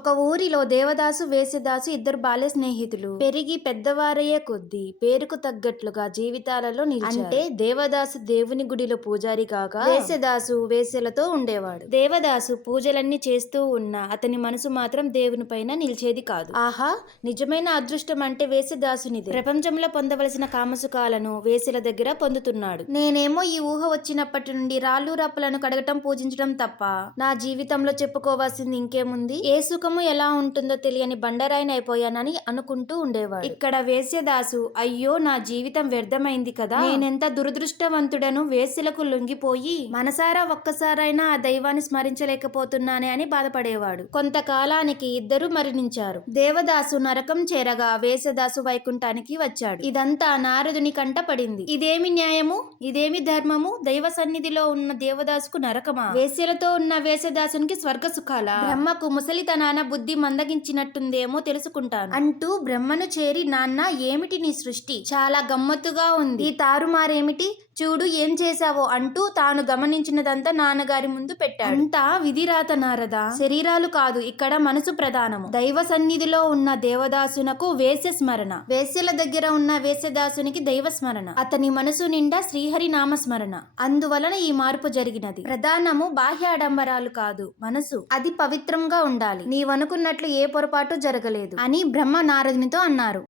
ఒక ఊరిలో దేవదాసు వేసదాసు ఇద్దరు బాల్య స్నేహితులు. పెరిగి పెద్దవారయ్యే కొద్దీ పేరుకు తగ్గట్లుగా జీవితాలలో అంటే దేవదాసు దేవుని గుడిలో పూజారి కాగా వేసదాసు వేసలతో ఉండేవాడు. దేవదాసు పూజలన్నీ చేస్తూ ఉన్నా అతని మనసు మాత్రం దేవుని పైన నిలిచేది కాదు. ఆహా నిజమైన అదృష్టం అంటే వేసదాసునిదే ప్రపంచంలో పొందవలసిన కామసుకాలను వేసల దగ్గర పొందుతున్నాడు. నేనేమో ఈ ఊహ వచ్చినప్పటి నుండి రాళ్ళు రప్పలను కడగటం పూజించడం తప్ప నా జీవితంలో చెప్పుకోవాల్సింది ఇంకేముంది? ఏ సుఖము ఎలా ఉంటుందో తెలియని బండరాయిని అయిపోయానని అనుకుంటూ ఉండేవాడు. ఇక్కడ వేశ్యదాసు అయ్యో నా జీవితం వ్యర్థమైంది కదా? నేనెంత దురదృష్టవంతుడను వేశ్యలకు లొంగిపోయి మనసారా ఒక్కసారైనా ఆ దైవాన్ని స్మరించలేకపోతున్నానే అని బాధపడేవాడు. కొంతకాలానికి ఇద్దరు మరణించారు. దేవదాసు నరకం చేరగా వేసదాసు వైకుంఠానికి వచ్చాడు. ఇదంతా నారదుని కంట పడింది. ఇదేమి న్యాయము? ఇదేమి ధర్మము? దైవ సన్నిధిలో ఉన్న దేవదాసుకు నరకమా? వేశ్యలతో ఉన్న వేసదాసునికి స్వర్గ సుఖాల బ్రహ్మకు ముసలితనాన బుద్ధి మందగించినట్టుందేమో తెలుసుకుంటాను. అంటూ బ్రహ్మను చేరి నాన్న ఏమిటి నీ సృష్టి? చాలా గమ్మత్తుగా ఉంది. ఈ తారుమారేమిటి? చూడు ఏం చేశావో అంటూ తాను గమనించినదంతా నాన్నగారి ముందు పెట్టాడు. అంతా విధిరాత నారద. శరీరాలు కాదు ఇక్కడ మనసు ప్రధానము. దైవ సన్నిధిలో ఉన్న దేవదాసునకు వేశ్య స్మరణ వేశ్యల దగ్గర ఉన్న వేశ్యదాసునికి దైవ స్మరణ అతని మనసు నిండా శ్రీహరి నామస్మరణ అందువలన ఈ మార్పు జరిగినది. ప్రధానము బాహ్య ఆడంబరాలు కాదు మనసు. అది పవిత్రంగా ఉండాలి. నీవనుకున్నట్లు ఏ పొరపాటు జరగలేదు అని బ్రహ్మ నారదునితో అన్నారు.